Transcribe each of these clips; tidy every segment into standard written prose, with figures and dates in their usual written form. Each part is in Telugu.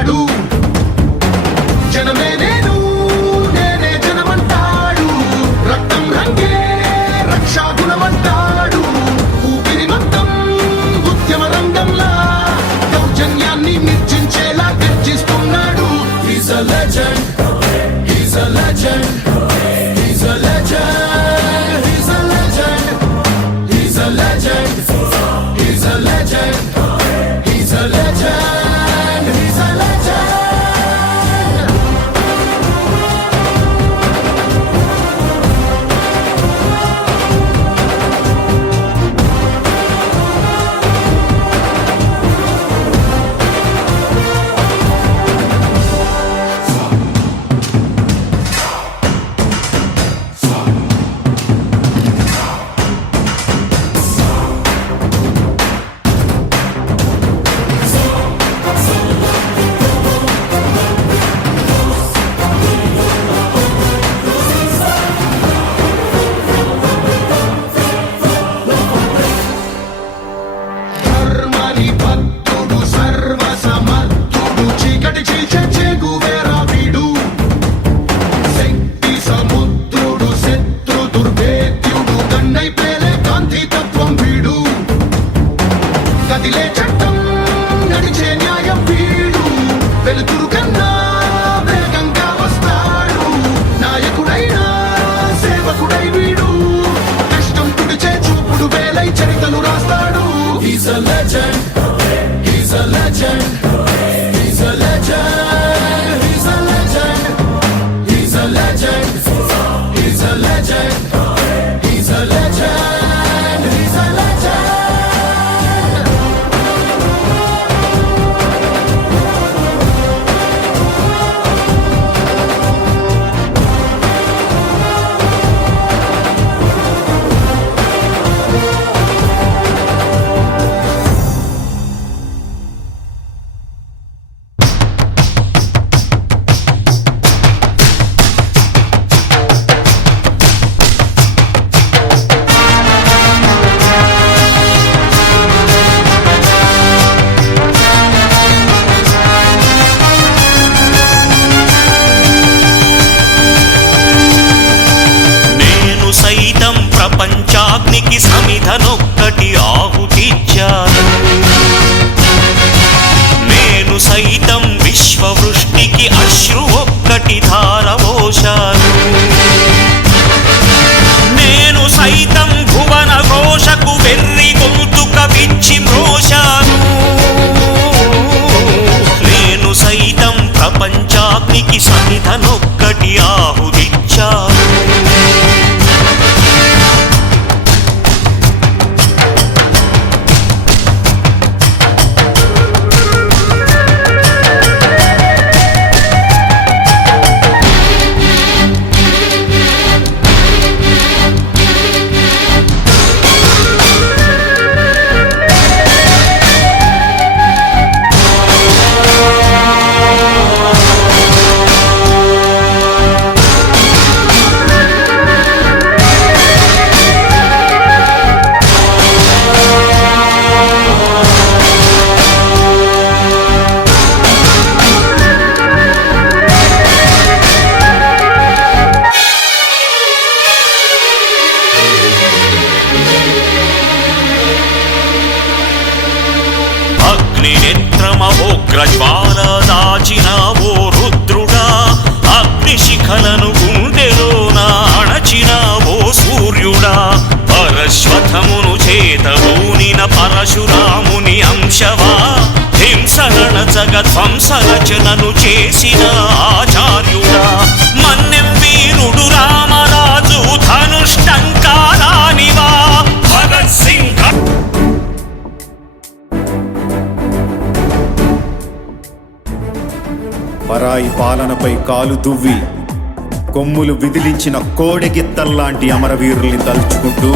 అంటాడు, జనమే నేను నేనే జనమంటాడు, రక్తం రంగే రక్షా గుణమంటాడు, ఊపిరి మొత్తం ఉద్యమ రంగంలా దౌర్జన్యాన్ని నిర్జించేలా గర్జిస్తున్నాడు. He's a legend, he's a legend, he's a legend, he's a legend, he's a legend, he's a legend, he's a legend, he's a legend. కదిలే చట్టం నడిచే న్యాయం వీడు, వెలుతురు కన్నా వేగంగా వస్తాడు, నాయకుడైనా సేవకుడై వీడు, కష్టం తుడిచే చూపుడు వేలై చరితలు రాస్తాడు. He's a legend, he's a legend, he's a legend, he's a legend, he's a legend, he's a legend, he's a legend, he's a legend. ప్రపంచాగ్నికి సమిధనొక్కటి ఆహుతిచ్చాను, నేను సైతం విశ్వవృష్టికి అశ్రు ఒక్కటి ధారవోశాను, నేను సైతం భువన ఘోషకు వెర్రి గొంతుక విచ్చి మ్రోశాను, నేను సైతం ప్రపంచాగ్నికి సమిధనొక్కటి ఆహుతిచ్చాను. అగ్నినేత్రమహోగ్రజ్వాల దాచినావో రుద్రుడా, అగ్నిశిఖలను గుండెలోన అణచినావో సూర్యుడా, పరశ్వథమును చేతబూనిన పరశురాముని అంశవా, హింసరణచగ ధ్వంసరచనను చేసిన ఆచార్యుడా, మన్నెం వీరుడు రామరాజు ధనుష్టంకారానివా, భగత్ సింగ్ పరాయి పాలనపై కాలు దువ్వి కొమ్ములు విదిలించిన కోడెగిత్తల్లాంటి అమరవీరుల్ని తలుచుకుంటూ,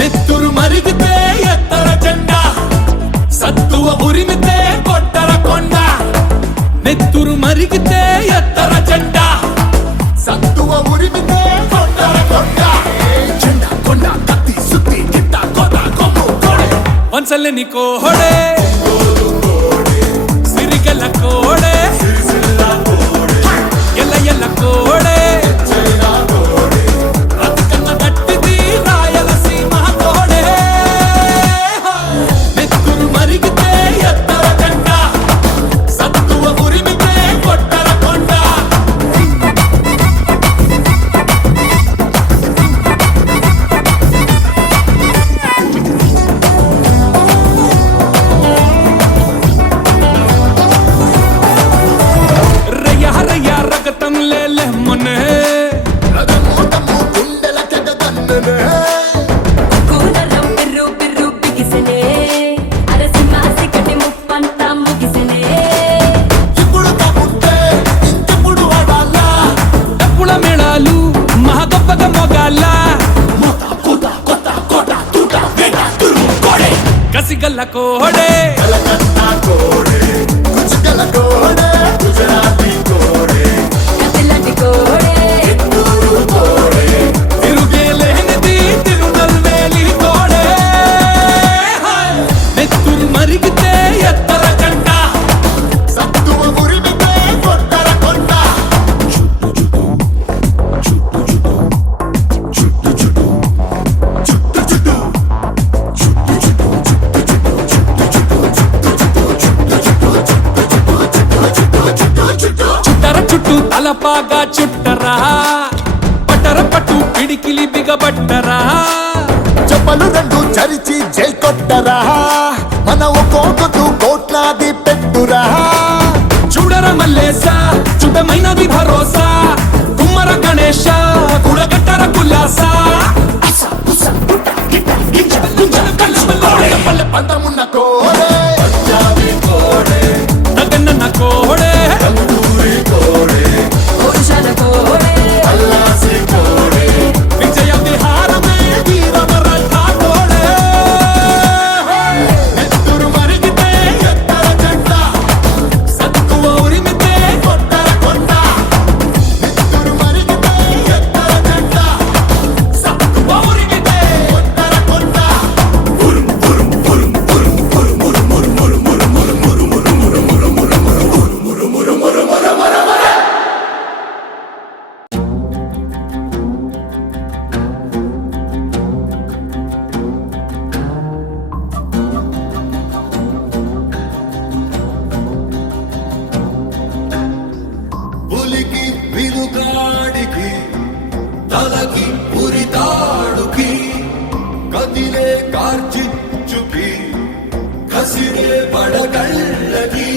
నెత్తురు మరిగితే ఎత్తర జెండా, సత్తువ ఉరిమితే కొట్టర కొండ, నెత్తురు మరిగితే ఎత్తర జెండా, సత్తువ ఉరిమితే కొట్టర కొండ, జెండా కొండ కత్తి సుత్తి గిట్ట కోత కొమ్ము కోడే, వంచల్ని కోడే సిరిగల కోడే. కలకత్తాల కోడే కలకత్తా కోడే కుచ్కల కోడే గుజరాతీ కోడే కత్తిలాంటి కోడే ఎత్తూరు కోడే తిరుగే లేనిది తిరునల్వేలి కోడే నెత్తురు మరిగితే ఎత్తర జెండా సత్తువ ఉరిమితే కొట్టర కొండ చుట్టర చుట్టూ తలపాగా చుట్టరా పట్టర పట్టు పిడికిలి బిగబట్టరా చెప్పలు రెండు చరిచి జై కొట్టరా మన ఒక్కొక్కతు కోట్లాది పెట్టురా చూడర మల్లేసా చుట్టమైనది భరోసా కుమ్మర గణేశ కుడగట్టర కుల్లాసా పల్లె పంతమున్న కోడే పంజాబీ కోడే తగన్న కోడే తందూరి కోడే పురుషాల కోడే అల్లాసి కోడే విజయ విహారమే వీరమరల్లా కోడే నెత్తురు మరిగితే ఎత్తర జెండ సత్తువ ఉరిమితే కొట్టర కొండ నెత్తురు మరిగితే ఎత్తర జెండ సత్తువ ఉరిమితే కొట్టర కొండ పులికి వినుగాడికి తలకి ఉరితాడుకి కదిలే కార్చిచ్చుకి కసిరే పడగళ్ళకి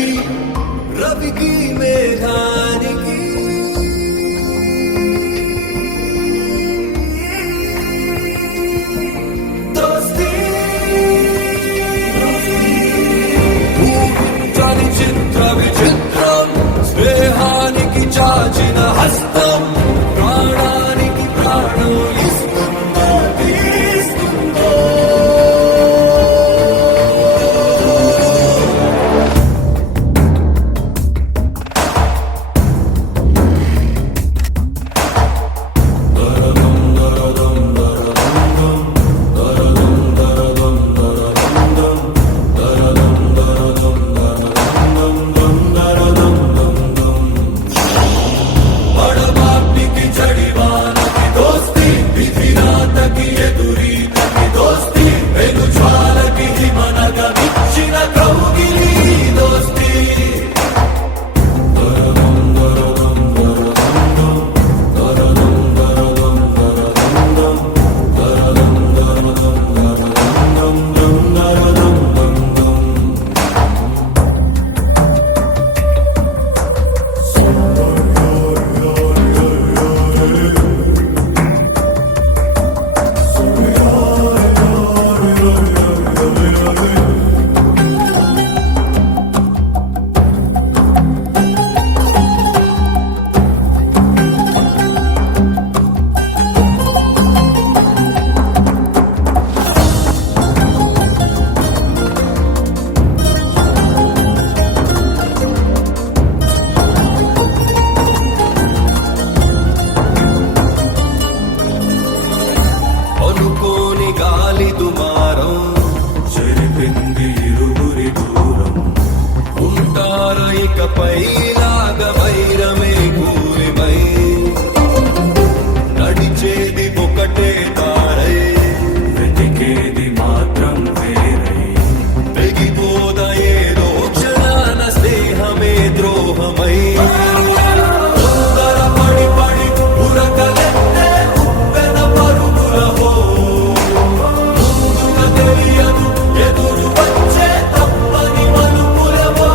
రవికి మేఘానికి దోస్తీ ఊహించని చిత్ర విచిత్రం స్నేహానికి చాచిన హస్తం ప్రాణానికి ప్రాణం ఇస్తుందో తీస్తుందో బడబాపికి జడివానకి దోస్తి విధినాతకి ఎదురీతకి దోస్తి వెలుజ్వాలకి హిమనగమిచ్చిన కౌగిలి దోస్తి అనుకోని గాలి దుమారం చెరిపింది ఇరువురి దూరం ఉంటార ఇకపై లాగ వైరమే కూలిపై నడిచేది ఒకటే తారై వెతికేది మాత్రం వేరై తెగిపోద ఏదో క్షణాన స్నేహమే ద్రోహమై తొందరపడి పడి ఉరకలెత్తే ఉప్పెన పరుగులహో ముందుగా తెలియదు ఎదురు వచ్చే తప్పని మలుపులవో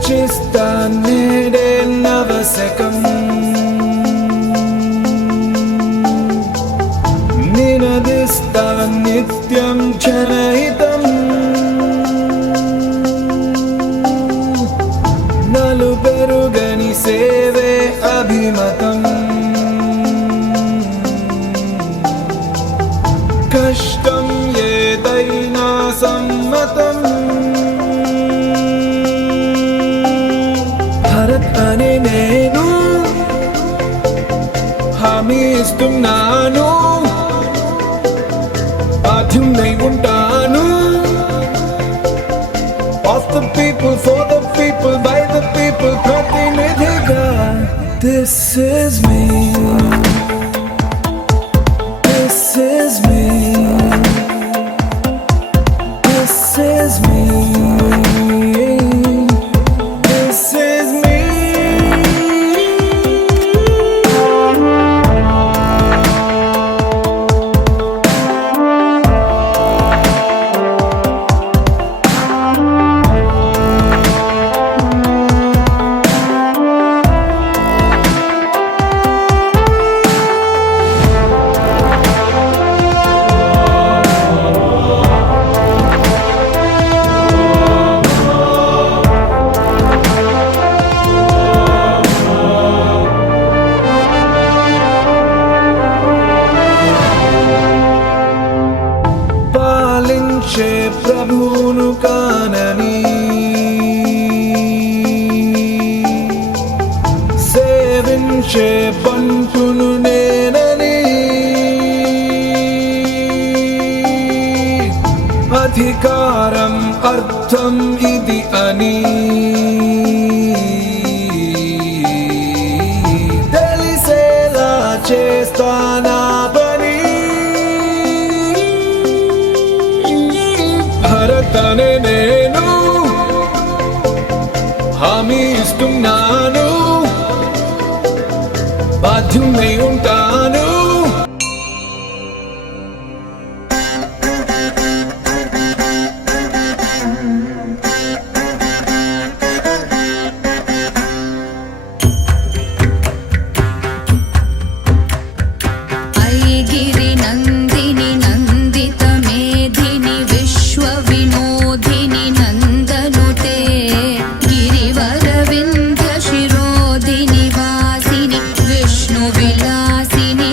రచిస్తా నేడే నవశకం నినదిస్తా నిత్యం జనహితం నలు పెరుగని సేవే అభిమతం కష్టం ఏదైనా సమ్మతం భరత్ అనే నేను హామీ ఇస్తున్నాను బాధ్యున్నై ఉంటాను of the people for the people by the people ప్రతినిధిగా this is me this is me this is me this is me పాలించే ప్రభువును కానని సేవించే బంటును నేనని అధికారం అర్థం ఇది అని తెలిసేలా చేస్తానా పని భరత్ అనే నేను హామీ ఇస్తున్నాను బాధ్యున్నై ఉంటాను ऐगिरि नन्दिनि नन्दित मेधिनि विश्व विनोदिनि नन्दनुते गिरिवरविन्ध्य शिरोधिनि वासिनि Vishnu विलासिनि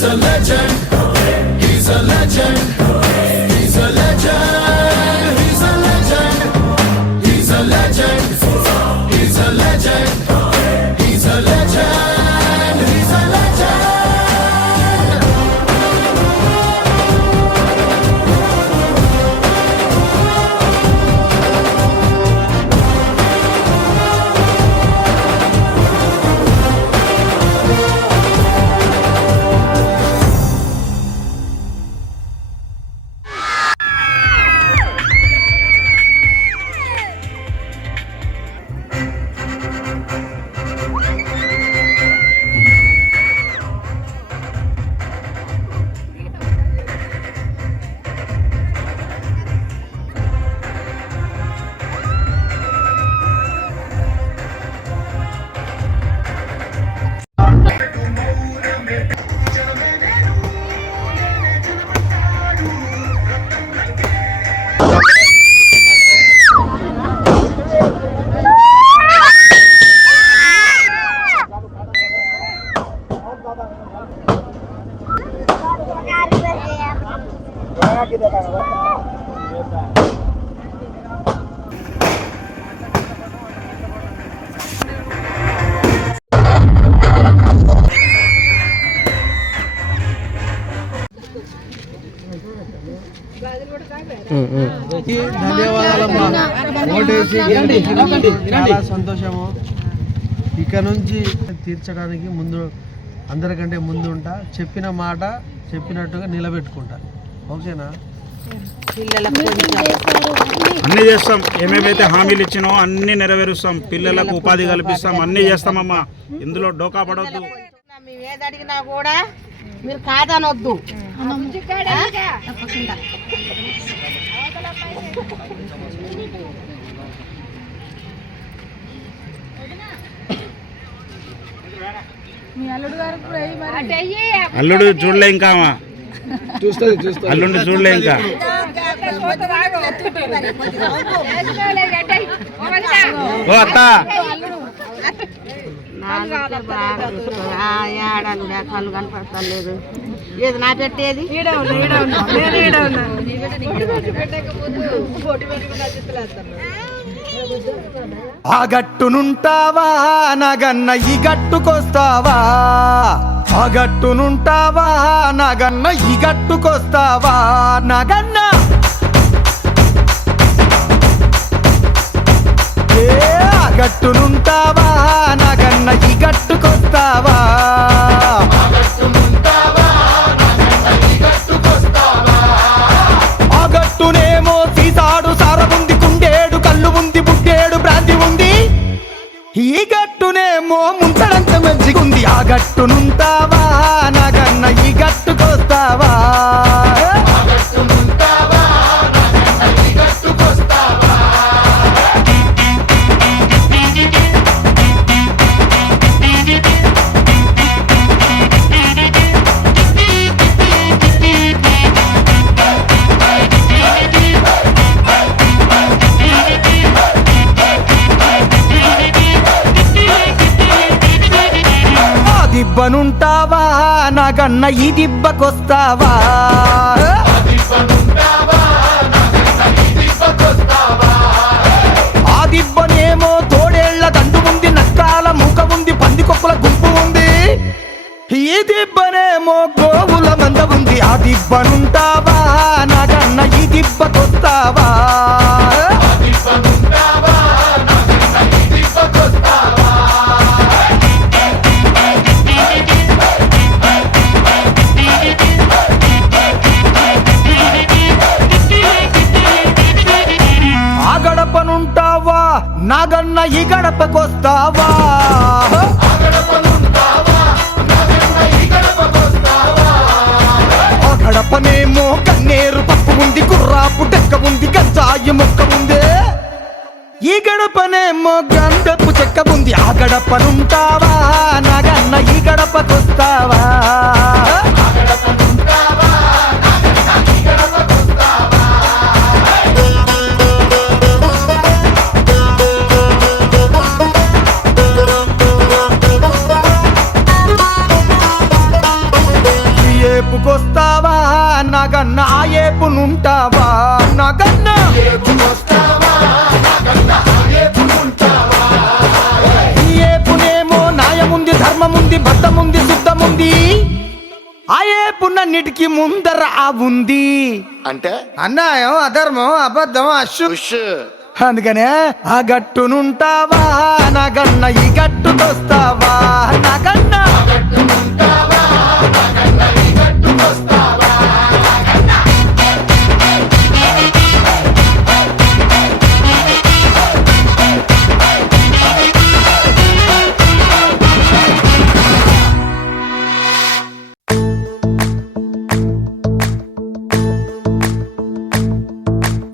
He's a legend. He's a legend. He's a legend. He's a legend. He's a legend. He's a legend. He's a legend. He's a legend. ధన్యవాదాలమ్మా. ఓటేసి గెలిపించినందుకు చాలా సంతోషము. ఇక నుంచి తీర్చడానికి ముందు అందరికంటే ముందు ఉంటా. చెప్పిన మాట చెప్పినట్టుగా నిలబెట్టుకుంటా. ఓకేనా? అన్నీ చేస్తాం. ఏమేమైతే హామీలు ఇచ్చినామో అన్నీ నెరవేరుస్తాం. పిల్లలకు ఉపాధి కల్పిస్తాం. అన్నీ చేస్తామమ్మా. ఇందులో డోకా పడవద్దు. మేము ఏది అడిగినా కూడా మీరు కాదనొద్దు. అల్లుడు చూడలే ఇంకా అల్లుండి చూడలే ఇంకా. ఓ అత్త ఏడాలు కళ్ళు కనపడతలేదు. ఏది నా పెట్టేది ఆ గట్టునుంటావా నాగన్న ఈ గట్టుకొస్తావా? ఆ గట్టునుంటావా నాగన్న ఈ గట్టుకొస్తావా? నాగన్న ఆ గట్టునుంటావా నాగన్న ఈ గట్టుకొస్తావా? ఆ గట్టునేమో సీసాడు సారముంది, కుండేడు కళ్ళు ఉంది, బుడ్డేడు బ్రాంతి ఉంది. ఈ గట్టునేమో ముంతడంత మంచిగుంది. ఆ గట్టునుంటావా నాగన్న ఈ గట్టుకొస్తావా? దిబ్బనుంటావా నాగన్న ఈ దిబ్బకొస్తావా? ఆ దిబ్బనేమో తోడేళ్ల దండు ఉంది, నక్కాల మూక ఉంది, పందికొక్కుల గుంపు ఉంది. ఈ దిబ్బనేమో గోవుల మంద ఉంది. ఆ దిబ్బనుంటావా నాగన్న ఈ దిబ్బకొస్తావా? నాగన్న ఈ గడపకొస్తావా? ఆ గడపనేమో కన్నేరు పప్పు ఉంది, కుర్రాపు డెక్క ఉంది, గంజాయి మొక్క ఉంది. ఈ గడపనేమో గంధపు చెక్క ఉంది. ఆ గడపనుంటావా నాగన్న ఈ గడపకొస్తావా? ఈ అర్థముంది శుద్ధముంది ఆయే పున్నన్నిటికి ముందర ఆ ఉంది అంటే అన్యాయం అధర్మం అబద్ధం అశు ఉష్ అందుకనే ఆ గట్టునుంటావా నాగన్న ఈ గట్టుకొస్తావా నాగన్న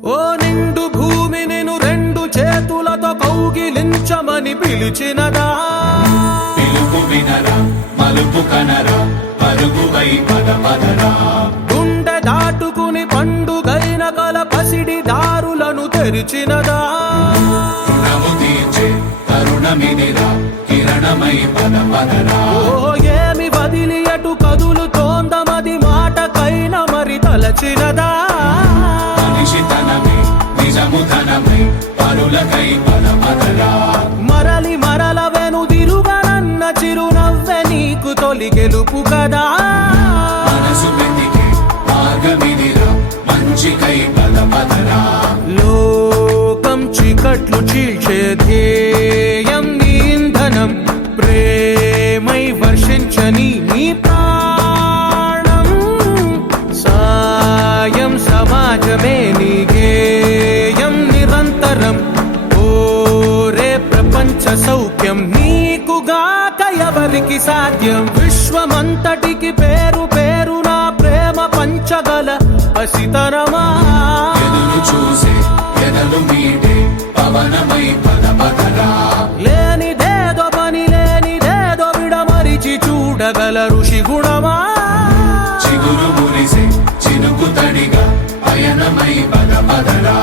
ఓ నిండు భూమి నేను రెండు చేతులతో కౌగిలించమని పిలిచినదా పిలుపు వినరా మలుపు కనరా పరుగువై పద పదరా గుండె దాటుకుని పండుగైన కల పసిడి దారులను తెరిచినదా రుణము తీర్చే తరుణమిదిరా కిరణమై పద పదరా ఓ ఏమి వదిలి అటు కదులుతోందమది మాటకైన మరి తలచినదా మనిషితనమే నిజముతనమే పరులకై పద పదరా మరలి మరల వెనుదిరుగనన్న చిరునవ్వె నీకు తొలి గెలుపు కదా మనసు వెతికే మార్గమిదిరా మంచికై పద పదరా లోకం చీకట్లు చీల్చే ధ్యేయం నీ ఇంధనం ప్రేమై వర్షించని నీ ప్రాణం సాయం సమాజమే నీ గేయం నిరంతరం ఓరే ప్రపంచ సౌఖ్యం నీకుగాక ఎవరికి సాధ్యం విశ్వమంతటికి పేరు పేరు నా ప్రేమ పంచగల పసితరమా ఎదురు చూసే ఎదలు మీటే పవనమై పద పదరా లేనిదేదో పని లేనిదేదో విడమరిచి చూడగల ఋషి గుణమా చిగురు మురిసే చినుకు తడిగా పయనమై పద పదరా